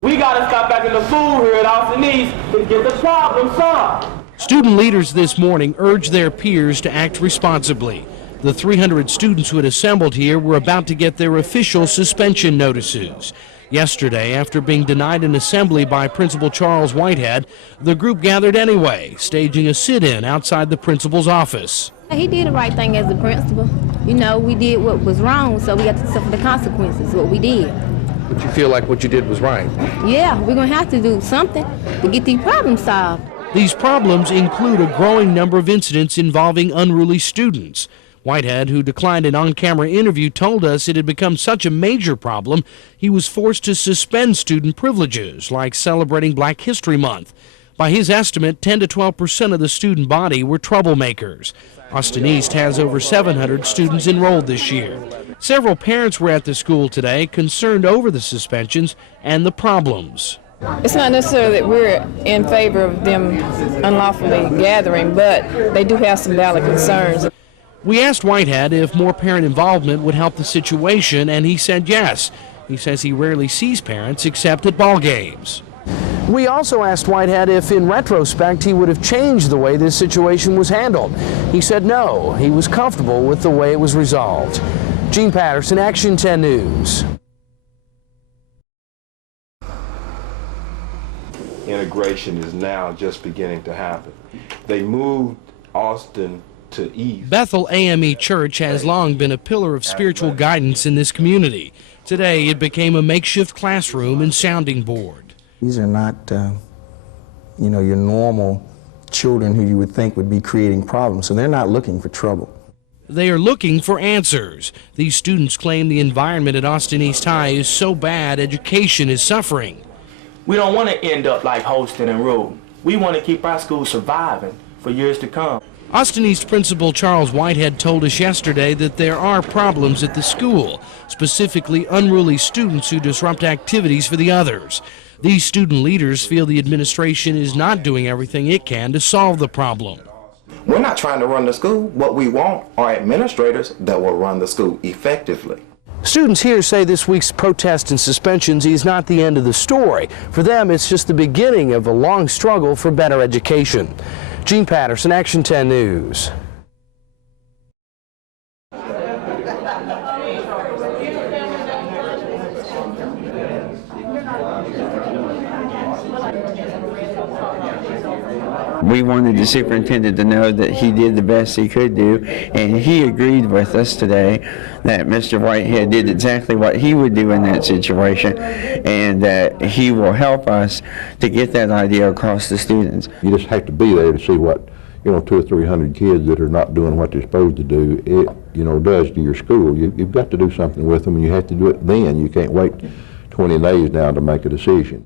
We got to stop back in the school here at Austin East to get the problem solved. Student leaders this morning urged their peers to act responsibly. The 300 students who had assembled here were about to get their official suspension notices. Yesterday, after being denied an assembly by Principal Charles Whitehead, the group gathered anyway, staging a sit-in outside the principal's office. He did the right thing as the principal. You know, we did what was wrong, so we got to suffer the consequences, what we did. But you feel like what you did was right? Yeah, we're going to have to do something to get these problems solved. These problems include a growing number of incidents involving unruly students. Whitehead, who declined an on-camera interview, told us it had become such a major problem he was forced to suspend student privileges, like celebrating Black History Month. By his estimate, 10 to 12% of the student body were troublemakers. Austin East has over 700 students enrolled this year. Several parents were at the school today, concerned over the suspensions and the problems. It's not necessarily that we're in favor of them unlawfully gathering, but they do have some valid concerns. We asked Whitehead if more parent involvement would help the situation, and he said yes. He says he rarely sees parents except at ball games. We also asked Whitehead if, in retrospect, he would have changed the way this situation was handled. He said no, he was comfortable with the way it was resolved. Gene Patterson, Action 10 News. Integration is now just beginning to happen. They moved Austin to East. Bethel AME Church has long been a pillar of spiritual guidance in this community. Today, it became a makeshift classroom and sounding board. These are not, your normal children who you would think would be creating problems, so they're not looking for trouble. They are looking for answers. These students claim the environment at Austin East High is so bad education is suffering. We don't want to end up like Holston and Rule. We want to keep our school surviving for years to come. Austin East Principal Charles Whitehead told us yesterday that there are problems at the school, specifically unruly students who disrupt activities for the others. These student leaders feel the administration is not doing everything it can to solve the problem. We're not trying to run the school. What we want are administrators that will run the school effectively. Students here say this week's protest and suspensions is not the end of the story. For them, it's just the beginning of a long struggle for better education. Gene Patterson, Action 10 News. We wanted the superintendent to know that he did the best he could do, and he agreed with us today that Mr. Whitehead did exactly what he would do in that situation, and that he will help us to get that idea across to students. You just have to be there to see what, 200 or 300 kids that are not doing what they're supposed to do, it, does to your school. You've got to do something with them, and you have to do it then. You can't wait 20 days now to make a decision.